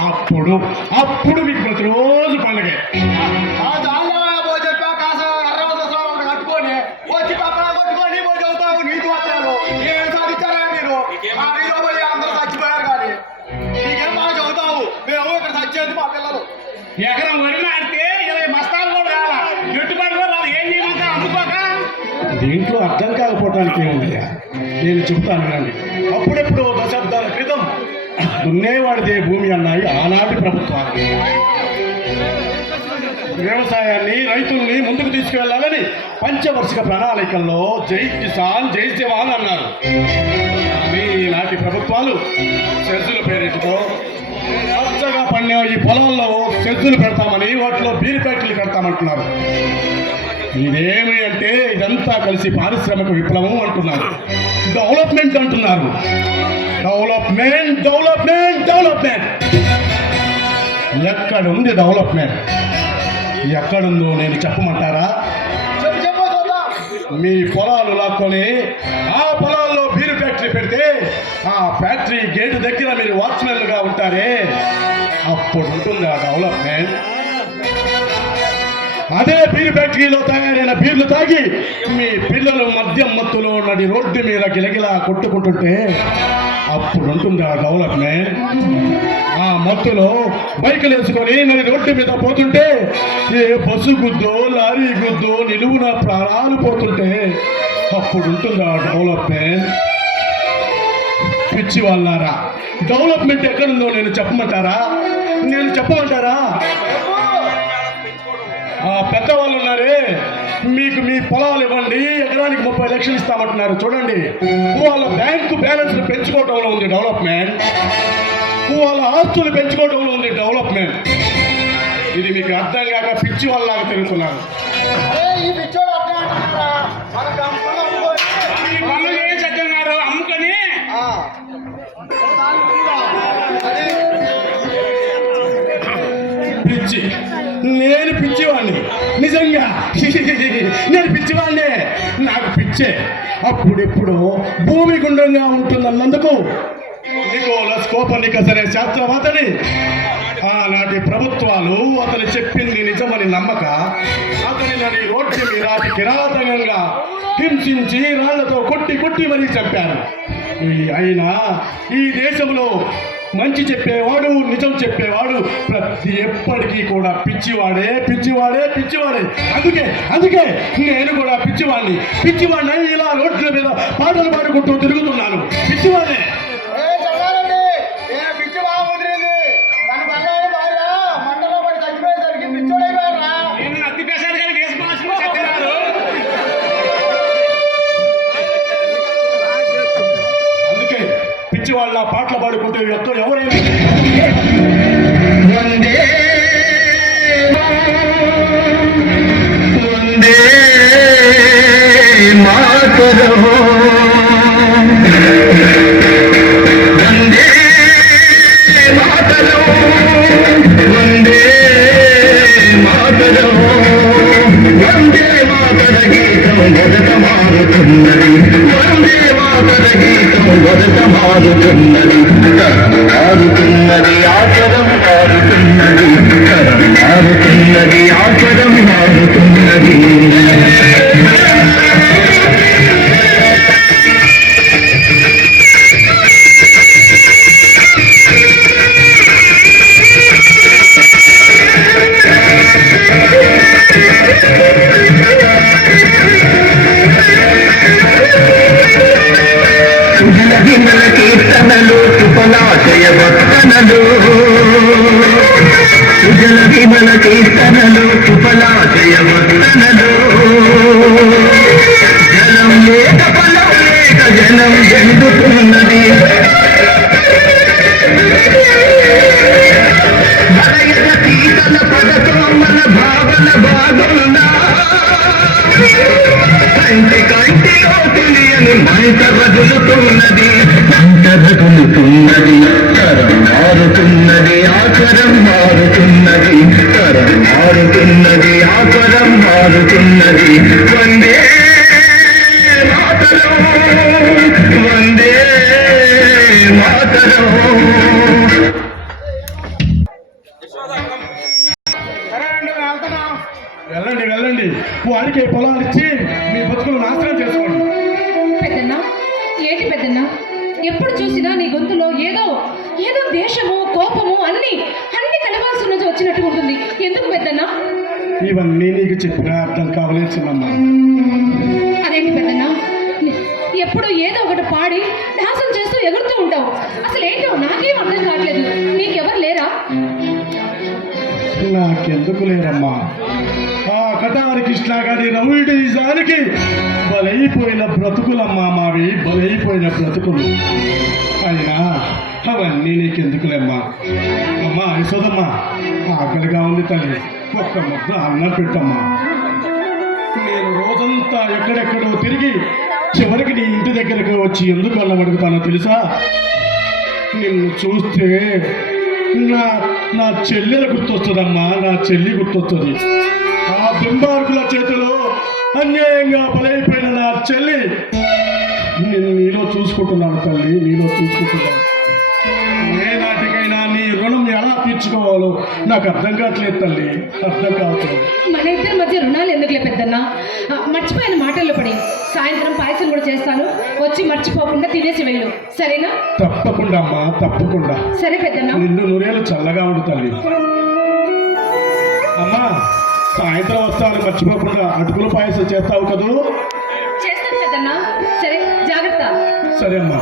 అప్పుడు అప్పుడు మీకు ప్రతిరోజు పండగే. కానీ. ఎకరం వరి నాటితే ఇరవై బస్తాలు కూడా రావాలా గిట్టుబాటు కూడా రాదు. ఏం చేయమంటారు అందుకోక. దీంట్లో అర్థం కాకపోవటానికి ఏముందయ్యా నేను చెప్తాను వినండి. అప్పుడెప్పుడు దశాబ్దాల క్రితం దున్నేవాడిదే భూమి అన్నాయి ఆనాటి ప్రభుత్వాలు వ్యవసాయాన్ని రైతుల్ని ముందుకు తీసుకువెళ్ళాలని పంచవర్షిక ప్రణాళికల్లో జై కిసాన్ జై జవాన్ అన్నారు. కానీ ఈనాటి ప్రభుత్వాలు సెజ్జుల పేరిటితో పచ్చగా పండే ఈ పొలాల్లో సెజ్జులు పెడతామని వాటిలో బీర్ ఫ్యాక్టరీలు పెడతామంటున్నారు ఇదేమి అంటే ఇదంతా కలిసి పారిశ్రామిక విప్లవం అంటున్నారు. డెవలప్మెంట్ అంటున్నారు. Development development development. ఎక్కడ ఉంది డెవలప్మెంట్? ఎక్కడుందో నేను చెప్పమంటారా? మీ పొలాలు లాక్కొని ఆ పొలాల్లో బీరు ఫ్యాక్టరీ పెడితే ఆ ఫ్యాక్టరీ గేటు దగ్గర మీరు వాచ్మెన్లుగా ఉంటారే. అప్పుడు ఉంటుంది ఆ డెవలప్మెంట్. అదే బీర్ ఫ్యాక్టరీలో తయారైన బీర్లు తాగి మీ పిల్లలు మద్యం మత్తులో నడి రోడ్డు మీద గిలగిలా కొట్టుకుంటుంటే అప్పుడు ఉంటుంది ఆ డెవలప్మెంట్ ఆ మత్తులో బైకులు వేసుకొని నడి రోడ్డు మీద పోతుంటే ఏ బస్సు గుద్దో లారీ గుద్దో నిలువున ప్రాణాలు పోతుంటే అప్పుడు ఉంటుంది ఆ డెవలప్మెంట్ పిచ్చి వాళ్ళారా డెవలప్మెంట్ ఎక్కడుందో నేను చెప్పమంటారా? నేను చెప్పమంటారా? పెద్దవాళ్ళు ఉన్నారే మీకు మీ పొలాలు ఇవ్వండి ఎకరానికి ముప్పై లక్షలు ఇస్తామంటున్నారు. చూడండి వాళ్ళ బ్యాంకు బ్యాలెన్స్ పెంచుకోవడంలో ఉంది డెవలప్మెంట్. వాళ్ళ ఆస్తులు పెంచుకోవడంలో ఉంది డెవలప్మెంట్. ఇది మీకు అర్థం కాక పిచ్చి వాళ్ళలాగా తిరుగుతున్నారు పిచ్చివాడిని నిజంగా. నేను పిచ్చివాడినే నాకు పిచ్చే. అప్పుడెప్పుడు భూమి గుండ్రంగా ఉంటుందన్నందుకు. నికోలస్ కోపనికస్ అనే శాస్త్రవేత్తని ఆనాటి ప్రభుత్వాలు అతను చెప్పింది నిజమని నమ్మక. అతని నది రోడ్డు మీద కిరాతకంగా హింసించి రాళ్ళతో కొట్టి కొట్టి మరీ చెప్పారు అయినా ఈ దేశంలో మంచి చెప్పేవాడు నిజం చెప్పేవాడు. ప్రతి ఎప్పటికీ కూడా పిచ్చివాడే పిచ్చివాడే పిచ్చివాడే. అందుకే అందుకే నేను కూడా పిచ్చివాడిని పిచ్చివాడిని ఇలా రోడ్ల మీద పాటలు పాడుకుంటూ తిరుగుతున్నాను. పిచ్చివాడు పిచ్చివాళ్ళ పాటలు పాడుకుంటూ ఎక్కడ ఎవరైనా మాతరం వందే మాతర గీతం మొదట మారుతున్నది ఆడుతున్నది ఆడుతున్నది సుజల కీర్తనలు సుఫలాశయ వర్తనలు జలం లేక ఫలం లేక జనం ఎండుతున్నది పదతో మన భావన కంటి కంటిలో తెలియని మంట బదులుతున్నది మంట బదులుతున్నది తరం మారుతున్నది ఆచరం మారుతున్నది. మారుతున్నది ఆపదం మారుతున్నది. వందే మాతరం వందే వెళ్ళండి వెళ్ళండి. వారికి పొలాలు ఇచ్చి మీ బతుకులు నాశనం చేసుకోండి. పెద్దన్నా ఏంటి పెద్దన్నా? ఎప్పుడు చూసినా నీ గొంతులో ఏదో ఏదో దేశము కోపము అన్ని అన్ని కలవాల్సి ఉన్నది వచ్చినట్టు ఉంటుంది. ఎందుకు పెద్దన్న? ఇవన్నీ నీకు చెప్పినా అర్థం కావలేదు చిన్నమ్మ అదేంటి పెద్దన్న? ఎప్పుడు ఏదో ఒకటి పాడి డాన్సులు చేస్తూ ఎగురుతూ ఉంటావు. అసలు ఏంటో నాకేం అర్థం కావట్లేదు. నీకెవరు లేరా? నాకెందుకు లేరమ్మా? ఆ కటారి కానీ గారి రౌడీజానికి బలైపోయిన బ్రతుకులమ్మా మావి బలైపోయిన బ్రతుకులు. అయినా అవన్నీ నీకెందుకులేమ్మా? అమ్మా యశోదమ్మా ఆకలిగా ఉంది తల్లి. ఒక్క ముద్ద అన్నం పెట్టమ్మా. నేను రోజంతా ఎక్కడెక్కడో తిరిగి చివరికి నీ ఇంటి దగ్గరకు వచ్చి ఎందుకు అన్నం అడుగుతానో తెలుసా? నిన్ను చూస్తే నా నా చెల్లెలు గుర్తొస్తుందమ్మా నా చెల్లి గుర్తొస్తుంది. దుంబార్కుల చేతిలో అన్యాయంగా బలైపోయిన నా చెల్లి. నేను నీలో చూసుకుంటున్నాను తల్లి నీలో చూసుకుంటున్నాను. ఏ నాటికైనా నీ రుణం ఎలా తీర్చుకోవాలో నాకు అర్థం కావట్లేదు తల్లి అర్థం కావట్లేదు. మన ఇద్దరి మధ్య రుణాలు ఎందుకులే పెద్దన్న? మర్చిపోయిన మాటల్లో పడి సాయంత్రం పాయసం కూడా చేస్తాను. వచ్చి మర్చిపోకుండా తినేసి వెళ్ళు. సరేనా? తప్పకుండా అమ్మా తప్పకుండా. సరే పెద్దన్న. నిన్ను నూరేళ్ళు చల్లగా ఉండు తల్లి. అమ్మా సాయంత్రం వస్తాను మర్చిపోకుండా అటుకుల పాయసం చేస్తావు కదూ? చేస్తాను సరే జాగ్రత్త. సరే అమ్మా